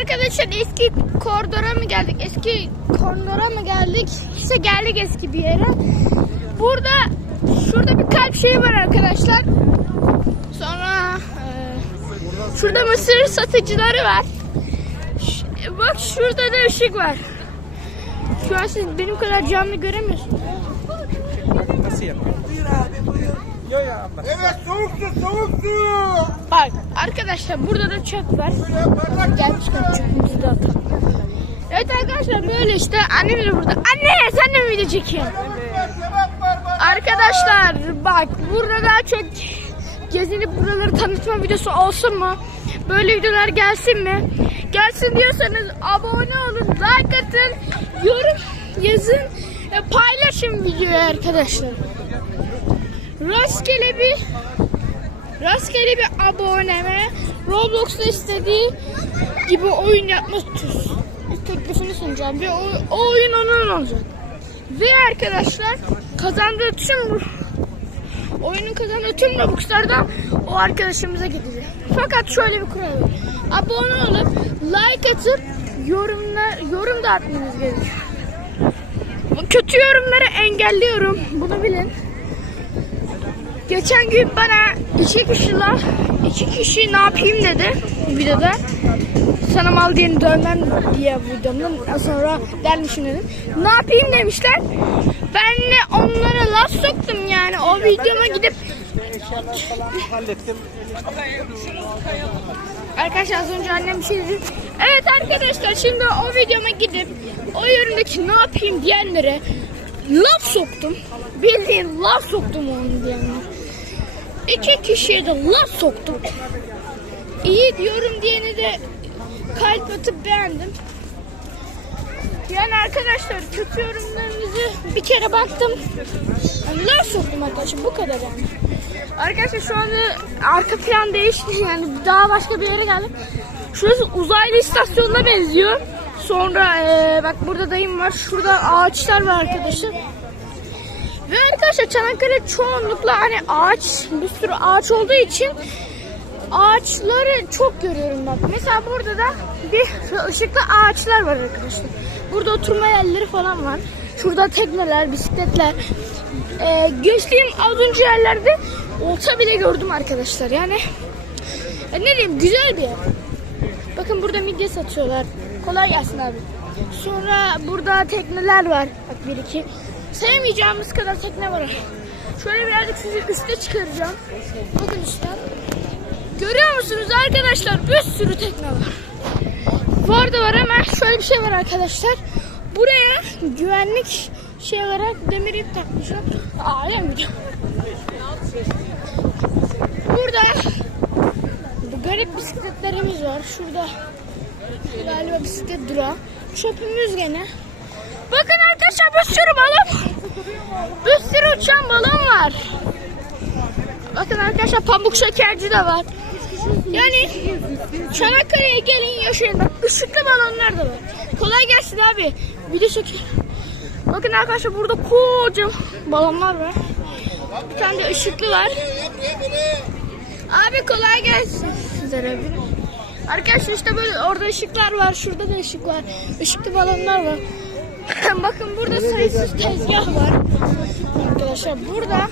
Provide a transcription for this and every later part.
arkadaşlar eski koridora mı geldik? Eski koridora mı geldik? İşte geldik eski bir yere. Burada şurada bir kalp şeyi var arkadaşlar. Sonra e, şurada mısır satıcıları var. Ş- bak şurada da ışık var. Şu an siz benim kadar canlı göremiyorsunuz. Nasıl yapıyor? Buyur abi buyur. Yo ya abla. Evet soğuk su soğuk su. Bak arkadaşlar burada da çöp var. Gelmişken çöpümüzü de atalım. Evet arkadaşlar böyle işte annem de burada. Anne sen de mi video bak. Arkadaşlar bak burada daha çok gezinip buraları tanıtma videosu olsun mu? Böyle videolar gelsin mi? Gelsin diyorsanız abone olun, like atın, yorum yazın, paylaşın videoyu arkadaşlar. Rastgele bir rastgele bir aboneme Roblox'ta istediği gibi oyun yapma teklifini sunacağım ve o, o oyun onun olacak. Ve arkadaşlar kazandığı tüm oyunun kazandığı tüm Robux'lardan o arkadaşımıza gidecek. Fakat şöyle bir kural var. Abone olup like atıp yorumlar yorum da atmanız gerekiyor. Kötü yorumları engelliyorum. Bunu bilin. Geçen gün bana iki kişi la iki kişi ne yapayım dedi videoda. Sana mal diyeni dövmem diye videomda sonra dermişim dedim. Ne yapayım demişler. Ben de onlara laf soktum yani o videoma gidip hallettim. Arkadaşlar az önce annem bir şey dedi. Evet arkadaşlar şimdi o videoma gidip o yorumdaki ne yapayım diyenlere laf soktum. Bildiğin laf soktum onu diyenlere. İki kişiye de laf soktum. İyi diyorum diyene de kalp atıp beğendim. Yani arkadaşlar kötü yorumlarınızı bir kere baktım. Yani laf soktum arkadaşlar bu kadar yani. Arkadaşlar şu anda arka plan değişti yani daha başka bir yere geldim. Şurası uzaylı istasyonuna benziyor. Sonra eee, bak burada dayım var. Şurada ağaçlar var arkadaşlar. Ve arkadaşlar Çanakkale çoğunlukla hani ağaç, bir sürü ağaç olduğu için ağaçları çok görüyorum bak. Mesela burada da bir ışıklı ağaçlar var arkadaşlar. Burada oturma yerleri falan var. Şurada tekneler, bisikletler. Ee, geçtiğim az önce yerlerde olta bile gördüm arkadaşlar. Yani e, ne diyeyim güzel bir yer. Bakın burada midye satıyorlar. Kolay gelsin abi. Sonra burada tekneler var. Bak bir iki. Sevmeyeceğimiz kadar tekne var. Şöyle birazcık sizi üste çıkaracağım. Bakın üstten. Görüyor musunuz arkadaşlar? Bir sürü tekne var. Var da var hemen şöyle bir şey var arkadaşlar. Buraya güvenlik şey olarak demir ip takmışlar. Alem mi? Burada bu garip bisikletlerimiz var. Şurada galiba bisiklet durağı. Çöpümüz gene. Bakın arkadaşlar bir sürü balon. Bir sürü uçan balon var. Bakın arkadaşlar pamuk şekerci de var. Yani Çanakkale'ye gelin yaşayın. Bak ışıklı balonlar da var. Kolay gelsin abi. Video çekin. Bakın arkadaşlar burada kocaman balonlar var. Bir tane de ışıklı var. Abi kolay gelsin. Sizlere. Arkadaşlar işte böyle orada ışıklar var. Şurada da ışık var. Işıklı balonlar var. Bakın burada sayısız tezgah var. Arkadaşlar burada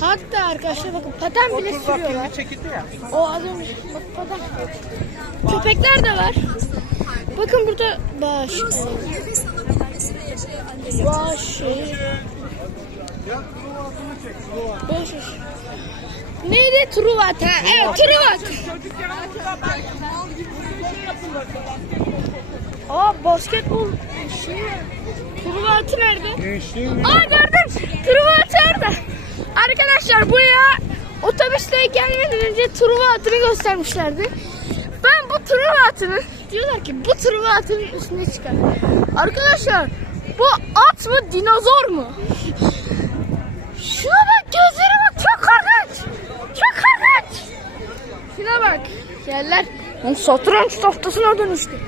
hatta arkadaşlar bakın paten bile sürüyorlar. O az önce bak paten. Köpekler de var. Bakın burada baş. Baş şey. Baş. Neydi? Truvat. Ha, evet Truvat. Aa basketbol şey. Truvatı nerede? Aa gördüm. Truva orada. Arkadaşlar buraya otobüsle gelmeden önce Truva atını göstermişlerdi. Ben bu Truva atını diyorlar ki bu Truva atının üstüne çıkar. Arkadaşlar bu at mı dinozor mu? Şuna bak gözlere bak çok korkunç. Çok korkunç. Şuna bak. Yerler satranç tahtasına dönüştü.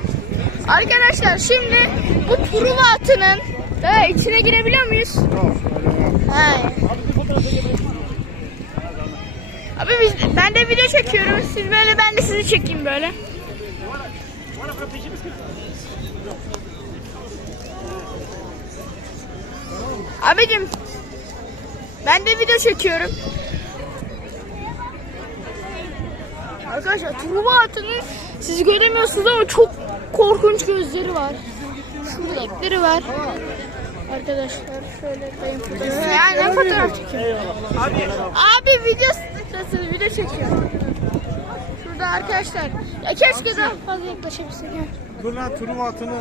Arkadaşlar şimdi bu Truva atının e, içine girebiliyor muyuz? Hayır. Abi biz, ben de video çekiyorum. Siz böyle ben de sizi çekeyim böyle. Abicim ben de video çekiyorum. Arkadaşlar Truva atının siz göremiyorsunuz ama çok korkunç gözleri var. Şurada ipleri var. Arkadaşlar şöyle koyayım fotoğrafı. Yani fotoğraf çekiyor. Abi video sırası video çekiyor. Şurada arkadaşlar. Ya keşke daha fazla yaklaşabilsek. ya. Dur lan Truva atını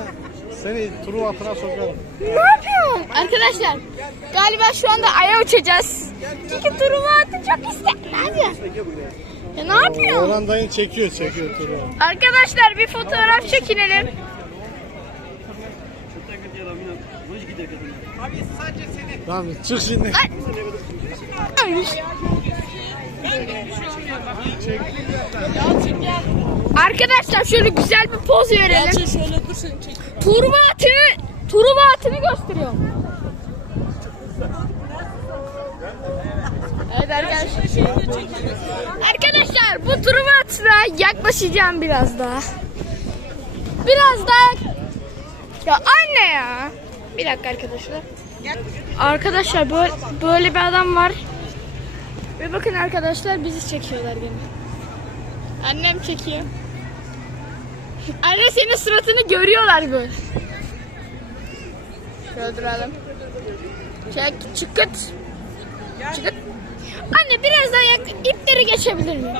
seni Truva atına sokalım. Ne yapıyorsun? Arkadaşlar galiba şu anda aya uçacağız. Çünkü Truva atı çok istekler ya. Ya ne yapıyorsun? Orhan dayın çekiyor çekiyor Truva. Arkadaşlar bir fotoğraf çekinelim. Tamam çık şimdi. Arkadaşlar şöyle güzel bir poz verelim. şöyle dur seni çek. Turba atını, turba atını gösteriyorum. Evet arkadaşlar. Arkadaşlar bu turba atına yaklaşacağım biraz daha. Biraz daha. Ya anne ya. Bir dakika arkadaşlar. Arkadaşlar böyle, böyle bir adam var. Ve bakın arkadaşlar bizi çekiyorlar gene. Annem çekiyor. Anne senin suratını görüyorlar böyle. Şöyle duralım. Çek, çıkıt. Çıkıt. Anne biraz daha yak, ipleri geçebilir miyim?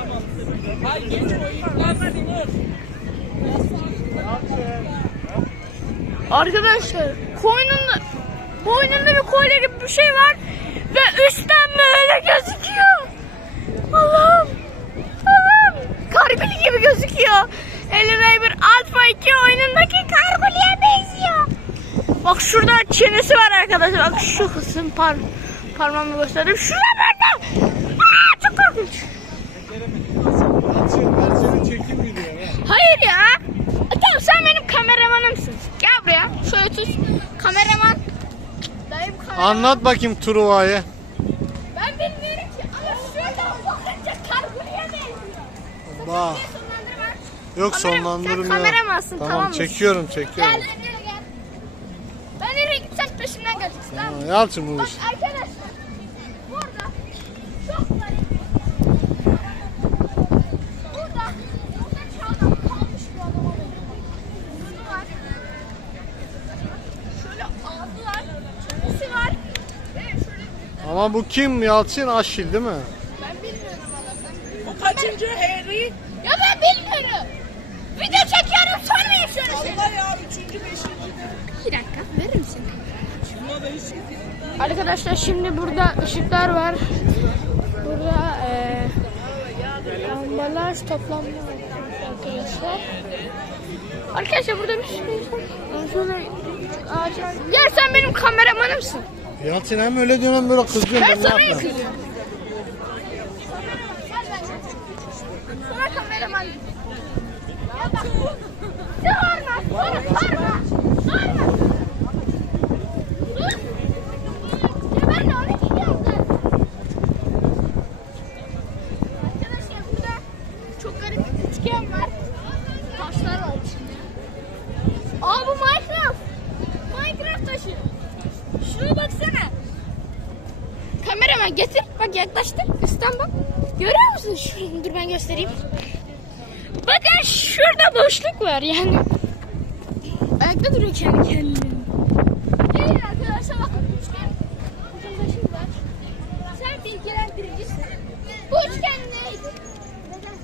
Hayır geç o ipler sınır. Arkadaşlar koynunda boynunda bir kolye gibi bir şey var ve üstten böyle gözüküyor. Allah'ım. Allah'ım. Karguli gibi gözüküyor. Bir Alpha 2 oyunundaki Karguli'ye benziyor. Bak şurada çenesi var arkadaşlar. Bak şu kısım par parmağımı gösterdim. Şurada. Aa, çok korkunç. Hayır ya. Tamam sen benim kameramanımsın. Gel buraya. Şöyle tut. Kameraman. Dayım kameraman. Anlat bakayım Truva'yı. Ben bilmiyorum ki ama şuradan bakınca karguluya benziyor. Sonlandırma. Yok sonlandırmıyor. sen kameramansın, tamam, tamam mı? çekiyorum Gel çekiyorum. lan gel gel. Ben nereye gitsem peşimden geleceksin tamam mı? Aa, Yalçın bu Bak arkadaşlar. Ama bu kim Yalçın? Aşil değil mi? ben bilmiyorum valla. Bu kaçıncı Harry? Ya ben bilmiyorum. Video çekiyorum sormayın şöyle şey. Allah ya üçüncü beşinci. Bir dakika verir misin? Buna da hiç Arkadaşlar şimdi burada ışıklar var. Burada eee ambalaj toplanma arkadaşlar. Arkadaşlar burada bir sürü insan. Şöyle ağaç. Ya sen benim kameramanımsın. Yalçın hem öyle diyorsun hem böyle kızıyorsun. Ben Ben sana yapayım? yakıyorum. Sana kameraman. Ya bak. Bağırma, bağırma, bağırma. Bağırma. Dur. Ya ben de onu gidiyorum zaten. Arkadaşlar burada çok garip bir üçgen var. Taşlar var içinde. Aa bu Minecraft. Minecraft taşı. Şuna baksana. Kameraman getir. Bak yaklaştır. Üstten bak. Görüyor musun? Şurayı dur ben göstereyim. Bakın şurada boşluk var yani. Ayakta duruyor kendi kendine. Gelin arkadaşlar bakın üçgen. Ucunda şey var. Sen bilgilendiricisin. Bu üçgen? Neden?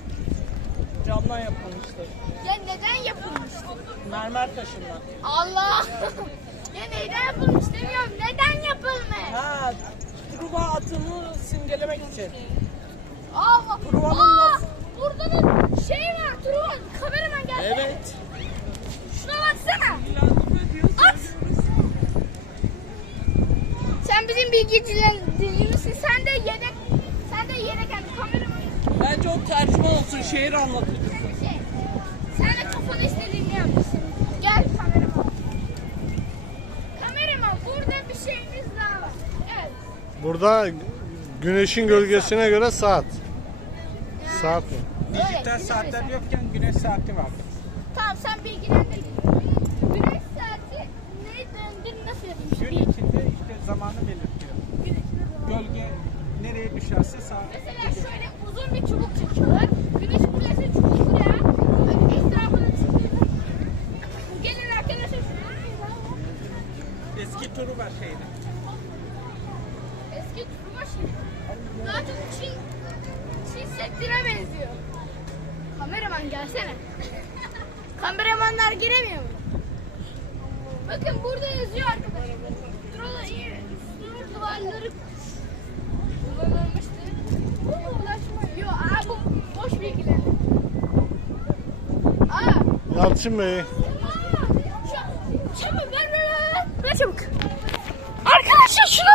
camdan yapılmıştır. Ya neden yapılmış? Mermer taşından. Allah! ya neden yapılmış demiyorum. Neden yapılmış? Ha, Truva atını simgelemek için. Aa bak. Truvanın Aa, nasıl- burada da şey var. Truvan. Kameraman geldi. Evet. Şuna baksana. At. Sen bizim bilgicilerimizsin. Sen de yedek. Sen de yedek yani kameraman. Bence o tercüman olsun şehir anlatıcı. Sen de şey. Sen de kafana istediğini yapmışsın. Gel kameraman. Kameraman burada bir şeyimiz daha var. Evet. Burada güneşin gölgesine göre saat. Saat mi? Öyle. yokken güneş saati var. Tamam sen Beni bilgilendirin. Güneş saati ne döndür nasıl yapmış? Gün içinde işte zamanı belirtiyor. Gölge nereye düşerse sağ. Mesela şöyle uzun bir çubuk çekiyorlar. Güneş burası çubuk buraya. Etrafını çıkıyor. Gelin arkadaşlar şuraya. Eski turu var şeyde. Eski turma şey. Daha çok Çin, Çin Seddi'ne benziyor. Kameraman gelsene. Kameramanlar giremiyor mu? Bakın burada yazıyor arkadaşlar. Şurada iyi. Sınır duvarları kullanılmıştı. Bu mu ulaşma? Yok aa bu boş bilgiler. Aa. Yalçın Bey. Çabuk. Ver çabuk. Arkadaşlar şuna.